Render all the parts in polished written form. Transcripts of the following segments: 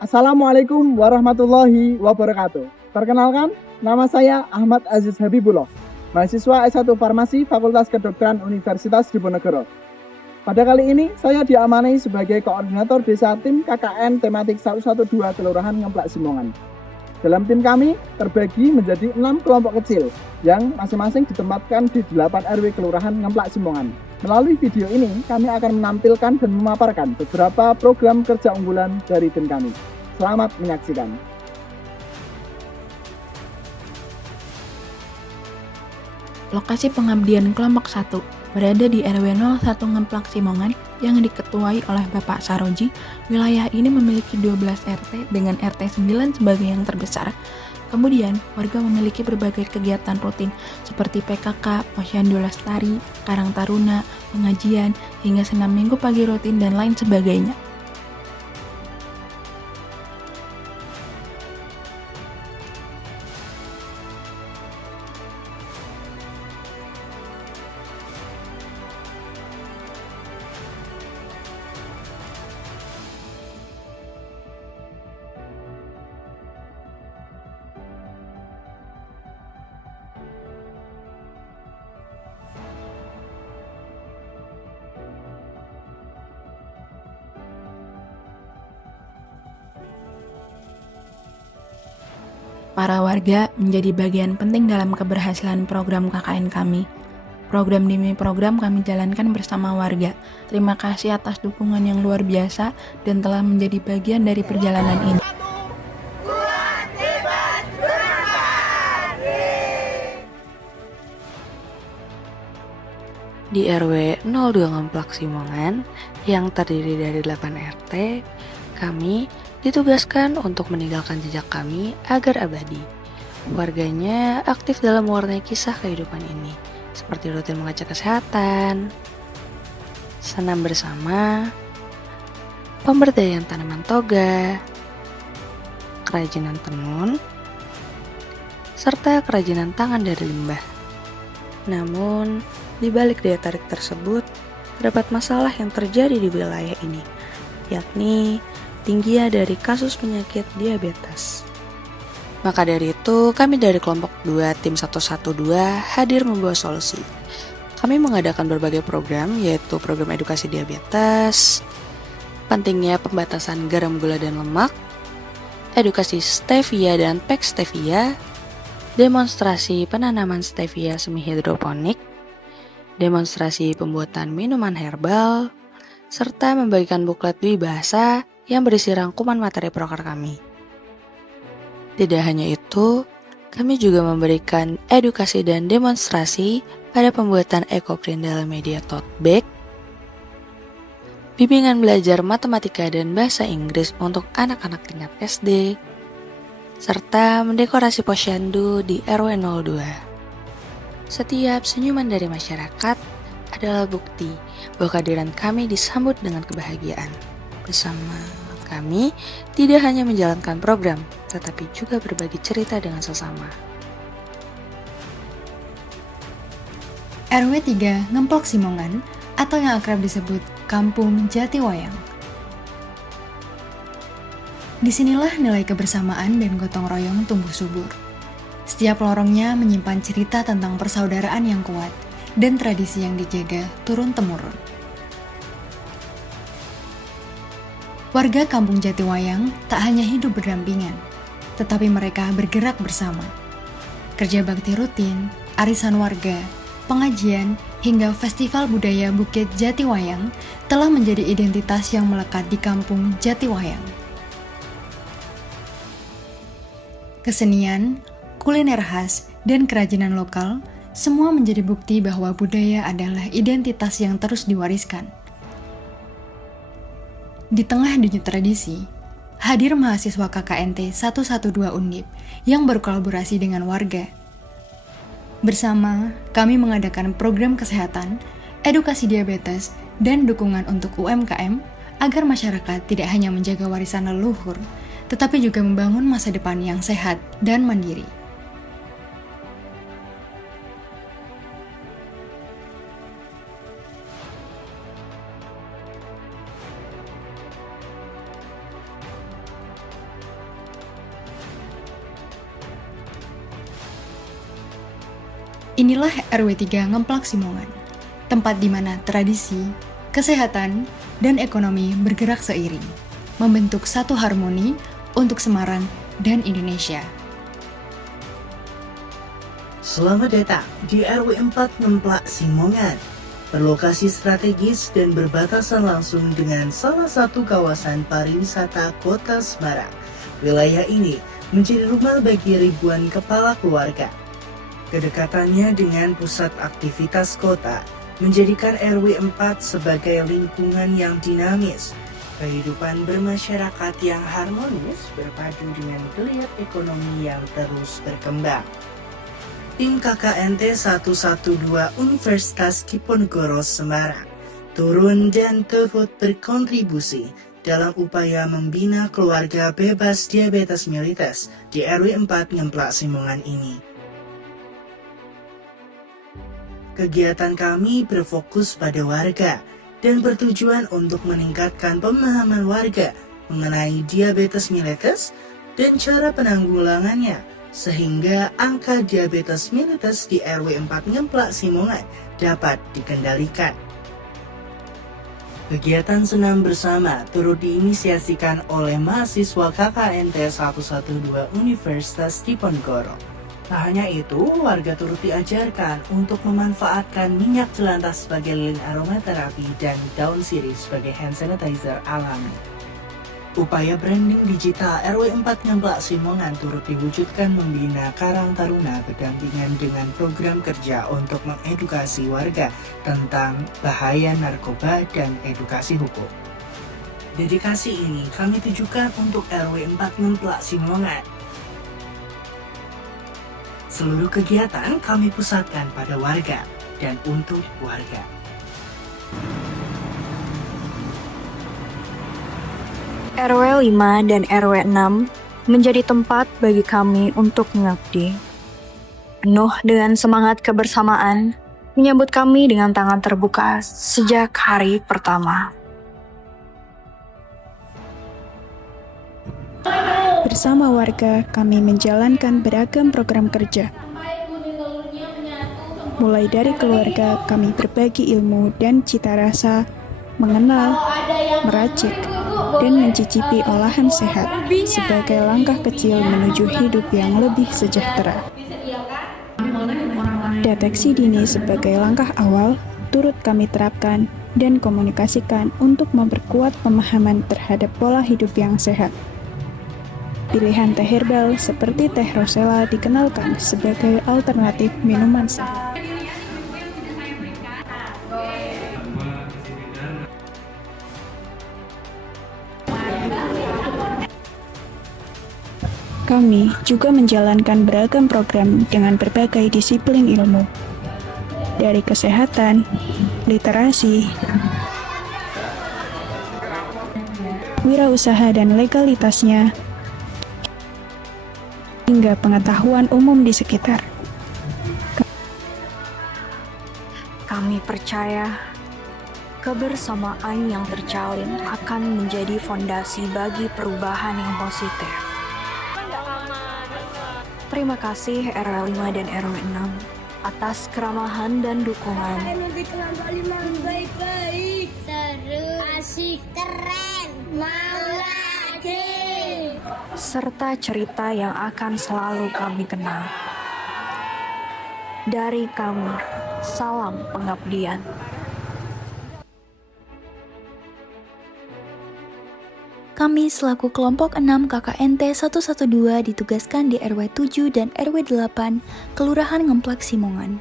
Assalamualaikum warahmatullahi wabarakatuh. Perkenalkan, nama saya Ahmad Aziz Habibullah, mahasiswa S1 Farmasi Fakultas Kedokteran Universitas Diponegoro. Pada kali ini, saya diamanai sebagai koordinator desa tim KKN tematik 112 Kelurahan Ngemplak Simongan. Dalam tim kami terbagi menjadi 6 kelompok kecil yang masing-masing ditempatkan di 8 RW Kelurahan Ngemplak Simongan. Melalui video ini, kami akan menampilkan dan memaparkan beberapa program kerja unggulan dari tim kami. Selamat menyaksikan. Lokasi pengabdian kelompok 1 berada di RW 01 Ngemplak Simongan yang diketuai oleh Bapak Saroji. Wilayah ini memiliki 12 RT dengan RT 9 sebagai yang terbesar. Kemudian, warga memiliki berbagai kegiatan rutin seperti PKK, Posyandu Lestari, Karang Taruna, pengajian, hingga senam minggu pagi rutin dan lain sebagainya. Para warga menjadi bagian penting dalam keberhasilan program KKN kami. Program demi program kami jalankan bersama warga. Terima kasih atas dukungan yang luar biasa dan telah menjadi bagian dari perjalanan ini. Di RW 02 Ngemplak Simongan yang terdiri dari 8 RT, kami ditugaskan untuk meninggalkan jejak kami agar abadi. Warganya aktif dalam mewarnai kisah kehidupan ini, seperti rutin mengecek kesehatan, senam bersama, pemberdayaan tanaman toga, kerajinan tenun, serta kerajinan tangan dari limbah. Namun, di balik daya tarik tersebut, terdapat masalah yang terjadi di wilayah ini, yakni tingginya dari kasus penyakit diabetes. Maka dari itu, kami dari kelompok 2 tim 112 hadir membawa solusi. Kami mengadakan berbagai program, yaitu program edukasi diabetes, pentingnya pembatasan garam, gula, dan lemak, edukasi stevia dan pack stevia, demonstrasi penanaman stevia semi hidroponik, demonstrasi pembuatan minuman herbal, serta membagikan buklet dwibahasa yang berisi rangkuman materi proker kami. Tidak hanya itu, kami juga memberikan edukasi dan demonstrasi pada pembuatan ekoprint dalam media tote bag, bimbingan belajar matematika dan bahasa Inggris untuk anak-anak tingkat SD, serta mendekorasi posyandu di RW 02. Setiap senyuman dari masyarakat adalah bukti bahwa kehadiran kami disambut dengan kebahagiaan. Bersama kami tidak hanya menjalankan program, tetapi juga berbagi cerita dengan sesama. RW 3 Ngemplak Simongan atau yang akrab disebut Kampung Jatiwayang. Disinilah nilai kebersamaan dan gotong royong tumbuh subur. Setiap lorongnya menyimpan cerita tentang persaudaraan yang kuat dan tradisi yang dijaga turun-temurun. Warga Kampung Jatiwayang tak hanya hidup berdampingan, tetapi mereka bergerak bersama. Kerja bakti rutin, arisan warga, pengajian, hingga festival budaya Bukit Jatiwayang telah menjadi identitas yang melekat di Kampung Jatiwayang. Kesenian, kuliner khas, dan kerajinan lokal semua menjadi bukti bahwa budaya adalah identitas yang terus diwariskan. Di tengah dunia tradisi, hadir mahasiswa KKNT 112 Undip yang berkolaborasi dengan warga. Bersama, kami mengadakan program kesehatan, edukasi diabetes, dan dukungan untuk UMKM agar masyarakat tidak hanya menjaga warisan leluhur, tetapi juga membangun masa depan yang sehat dan mandiri. Inilah RW 3 Ngemplak Simongan, tempat di mana tradisi, kesehatan, dan ekonomi bergerak seiring, membentuk satu harmoni untuk Semarang dan Indonesia. Selamat datang di RW 4 Ngemplak Simongan, berlokasi strategis dan berbatasan langsung dengan salah satu kawasan pariwisata Kota Semarang. Wilayah ini menjadi rumah bagi ribuan kepala keluarga. Kedekatannya dengan pusat aktivitas kota menjadikan RW 4 sebagai lingkungan yang dinamis. Kehidupan bermasyarakat yang harmonis berpadu dengan geliat ekonomi yang terus berkembang. Tim KKNT 112 Universitas Diponegoro Semarang turun dan turut berkontribusi dalam upaya membina keluarga bebas diabetes mellitus di RW 4 Ngemplak Simongan ini. Kegiatan kami berfokus pada warga dan bertujuan untuk meningkatkan pemahaman warga mengenai diabetes mellitus dan cara penanggulangannya, sehingga angka diabetes mellitus di RW 4 Ngemplak Simongan dapat dikendalikan. Kegiatan senam bersama turut diinisiasikan oleh mahasiswa KKNT 112 Universitas Diponegoro. Tak hanya itu, warga turut diajarkan untuk memanfaatkan minyak jelantah sebagai lilin aromaterapi dan daun sirih sebagai hand sanitizer alami. Upaya branding digital RW 4 Ngemplak Simongan turut diwujudkan membina Karang Taruna berdampingan dengan program kerja untuk mengedukasi warga tentang bahaya narkoba dan edukasi hukum. Dedikasi ini kami tujukan untuk RW 4 Ngemplak Simongan. Seluruh kegiatan kami pusatkan pada warga dan untuk warga. RW 5 dan RW 6 menjadi tempat bagi kami untuk mengabdi. Penuh dengan semangat kebersamaan, menyambut kami dengan tangan terbuka sejak hari pertama. Bersama warga, kami menjalankan beragam program kerja. Mulai dari keluarga, kami berbagi ilmu dan cita rasa, mengenal, meracik, dan mencicipi olahan sehat sebagai langkah kecil menuju hidup yang lebih sejahtera. Deteksi dini sebagai langkah awal turut kami terapkan dan komunikasikan untuk memperkuat pemahaman terhadap pola hidup yang sehat. Pilihan teh herbal seperti teh rosella dikenalkan sebagai alternatif minuman sehat. Kami juga menjalankan beragam program dengan berbagai disiplin ilmu, dari kesehatan, literasi, wirausaha dan legalitasnya, hingga pengetahuan umum di sekitar. Kami percaya kebersamaan yang terjalin akan menjadi fondasi bagi perubahan yang positif. Terima kasih RW 5 dan RW 6 atas keramahan dan dukungan. Baik-baik, seru, asik, keren, mau lagi. Serta cerita yang akan selalu kami kenang. Dari kami, salam pengabdian. Kami selaku kelompok 6 KKNT 112 ditugaskan di RW 7 dan RW 8 Kelurahan Ngemplak Simongan.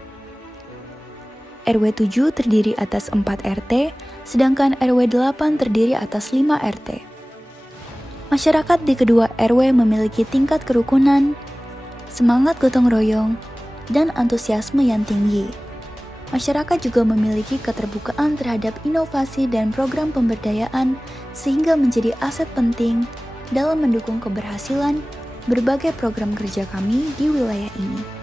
RW 7 terdiri atas 4 RT, sedangkan RW 8 terdiri atas 5 RT. Masyarakat di kedua RW memiliki tingkat kerukunan, semangat gotong royong, dan antusiasme yang tinggi. Masyarakat juga memiliki keterbukaan terhadap inovasi dan program pemberdayaan sehingga menjadi aset penting dalam mendukung keberhasilan berbagai program kerja kami di wilayah ini.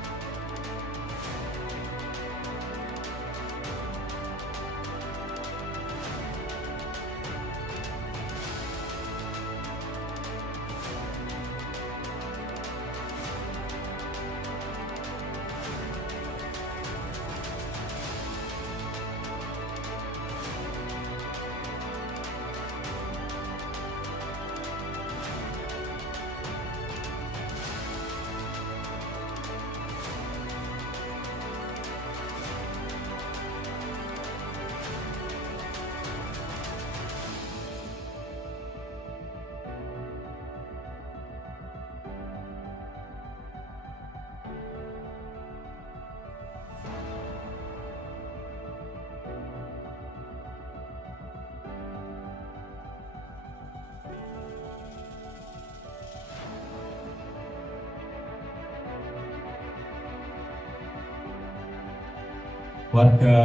warga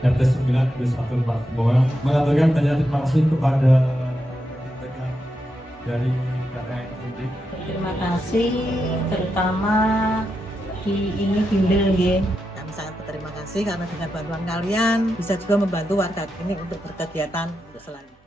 RT 9 RW 1 Pak Simongan mengaturkan banyak terima kasih kepada rekan dari KKN ini. Terima kasih terutama di ini bimbel nggih. Kami sangat berterima kasih karena dengan bantuan kalian bisa juga membantu warga ini untuk berkegiatan selanjutnya.